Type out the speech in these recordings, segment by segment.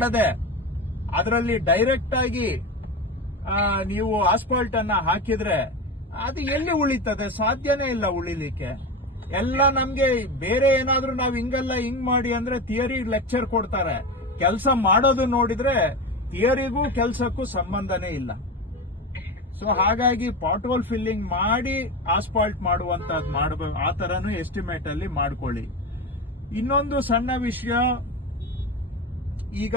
ಮಾಡದೆ ಅದರಲ್ಲಿ ಡೈರೆಕ್ಟ್ ಆಗಿ ನೀವು ಆಸ್ಫಾಲ್ಟ್ ಅನ್ನ ಹಾಕಿದ್ರೆ ಅದು ಎಲ್ಲಿ ಉಳಿತದೆ? ಸಾಧ್ಯನೇ ಇಲ್ಲ ಉಳಿಲಿಕ್ಕೆ. ಎಲ್ಲ ನಮ್ಗೆ ಬೇರೆ ಏನಾದ್ರೂ ನಾವು ಹಿಂಗಲ್ಲ ಹಿಂಗ್ ಮಾಡಿ ಅಂದ್ರೆ ಥಿಯರಿ ಲೆಕ್ಚರ್ ಕೊಡ್ತಾರೆ. ಕೆಲಸ ಮಾಡೋದು ನೋಡಿದ್ರೆ ಥಿಯರಿಗೂ ಕೆಲಸಕ್ಕೂ ಸಂಬಂಧನೇ ಇಲ್ಲ. ಸೊ ಹಾಗಾಗಿ ಪಾಟ್ ಹೋಲ್ ಫಿಲ್ಲಿಂಗ್ ಮಾಡಿ ಆಸ್ಫಾಲ್ಟ್ ಮಾಡುವಂತದ್ದು ಮಾಡಬೇಕು. ಆ ತರನು ಎಸ್ಟಿಮೇಟ್ ಅಲ್ಲಿ ಮಾಡ್ಕೊಳ್ಳಿ. ಇನ್ನೊಂದು ಸಣ್ಣ ವಿಷಯ, ಈಗ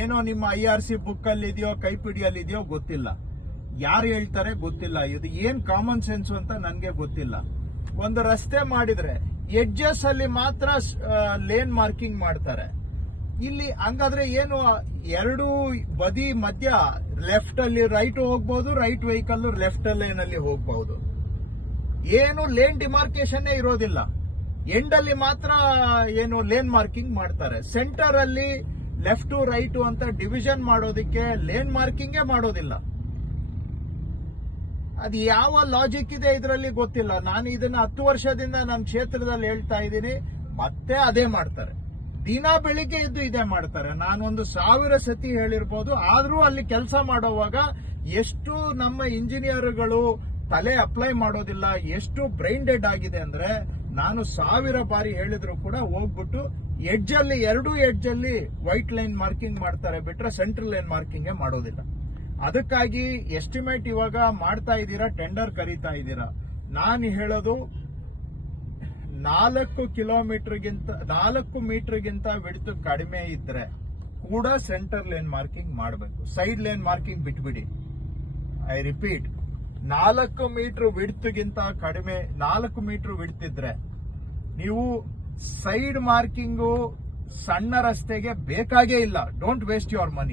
ಏನೋ ನಿಮ್ಮ IRC ಬುಕ್ ಅಲ್ಲಿ ಇದೆಯೋ ಕೈಪಿಡಿಯಲ್ಲಿ ಇದೆಯೋ ಗೊತ್ತಿಲ್ಲ, ಯಾರು ಹೇಳ್ತಾರೆ ಗೊತ್ತಿಲ್ಲ, ಇದು ಏನ್ ಕಾಮನ್ ಸೆನ್ಸ್ ಅಂತ ನನ್ಗೆ ಗೊತ್ತಿಲ್ಲ. ಒಂದು ರಸ್ತೆ ಮಾಡಿದ್ರೆ ಎಡ್ಜಸ್ ಅಲ್ಲಿ ಮಾತ್ರ ಲೇನ್ ಮಾರ್ಕಿಂಗ್ ಮಾಡ್ತಾರೆ. ಇಲ್ಲಿ ಹಂಗಾದ್ರೆ ಏನು, ಎರಡು ಬದಿ ಮಧ್ಯ ಲೆಫ್ಟ್ ಅಲ್ಲಿ ರೈಟ್ ಹೋಗ್ಬಹುದು, ರೈಟ್ ವೆಹಿಕಲ್ ಲೆಫ್ಟ್ ಲೇನ್ ಅಲ್ಲಿ ಹೋಗ್ಬಹುದು. ಏನು ಲೇನ್ ಡಿಮಾರ್ಕೇಶನ್ ಇರೋದಿಲ್ಲ. ಎಂಡ್ ಅಲ್ಲಿ ಮಾತ್ರ ಏನು ಲೇನ್ ಮಾರ್ಕಿಂಗ್ ಮಾಡ್ತಾರೆ. ಸೆಂಟರ್ ಅಲ್ಲಿ ಲೆಫ್ಟ್ ರೈಟ್ ಅಂತ ಡಿವಿಷನ್ ಮಾಡೋದಕ್ಕೆ ಲೇನ್ ಮಾರ್ಕಿಂಗೇ ಮಾಡೋದಿಲ್ಲ. ಅದು ಯಾವ ಲಾಜಿಕ್ ಇದೆ ಇದರಲ್ಲಿ ಗೊತ್ತಿಲ್ಲ. ನಾನು ಇದನ್ನ 10 ವರ್ಷದಿಂದ ನನ್ನ ಕ್ಷೇತ್ರದಲ್ಲಿ ಹೇಳ್ತಾ ಇದ್ದೀನಿ, ಮತ್ತೆ ಅದೇ ಮಾಡ್ತಾರೆ. ದಿನ ಬೆಳಿಗ್ಗೆ ಇದ್ದು ಇದೇ ಮಾಡ್ತಾರೆ. ನಾನೊಂದು 1000 ಸತಿ ಹೇಳಿರ್ಬೋದು. ಆದ್ರೂ ಅಲ್ಲಿ ಕೆಲಸ ಮಾಡುವಾಗ ಎಷ್ಟು ನಮ್ಮ ಇಂಜಿನಿಯರ್ಗಳು ತಲೆ ಅಪ್ಲೈ ಮಾಡೋದಿಲ್ಲ, ಎಷ್ಟು ಬ್ರೈನ್ ಡೆಡ್ ಆಗಿದೆ ಅಂದ್ರೆ, ನಾನು 1000 ಬಾರಿ ಹೇಳಿದ್ರು ಕೂಡ ಹೋಗ್ಬಿಟ್ಟು ಎಡ್ಜ್ ಅಲ್ಲಿ, ಎರಡು ಎಡ್ಜ್ ಅಲ್ಲಿ ವೈಟ್ ಲೈನ್ ಮಾರ್ಕಿಂಗ್ ಮಾಡ್ತಾರೆ ಬಿಟ್ರೆ ಸೆಂಟ್ರಲ್ ಲೈನ್ ಮಾರ್ಕಿಂಗ್ ಮಾಡೋದಿಲ್ಲ. ಅದಕ್ಕಾಗಿ ಎಸ್ಟಿಮೇಟ್ ಇವಾಗ ಮಾಡ್ತಾ ಇದ್ದೀರಾ, ಟೆಂಡರ್ ಕರೀತಾ ಇದ್ದೀರಾ. ನಾನು ಹೇಳೋದು 4 ಮೀಟರ್ಗಿಂತ ವಿಡ್ತ್ ಕಡಿಮೆ ಇದ್ರೆ ಕೂಡ ಸೆಂಟರ್ ಲೈನ್ ಮಾರ್ಕಿಂಗ್ ಮಾಡಬೇಕು. ಸೈಡ್ ಲೈನ್ ಮಾರ್ಕಿಂಗ್ ಬಿಟ್ಬಿಡಿ. ಐ ರಿಪೀಟ್, 4 ಮೀಟರ್ ವಿಡ್ತ್ಗಿಂತ ಕಡಿಮೆ, 4 ಮೀಟರ್ ವಿಡ್ತ್ ಇದ್ರೆ ನೀವು ಸೈಡ್ ಮಾರ್ಕಿಂಗು ಸಣ್ಣ ರಸ್ತೆಗೆ ಬೇಕಾಗೇ ಇಲ್ಲ. Don't waste your money.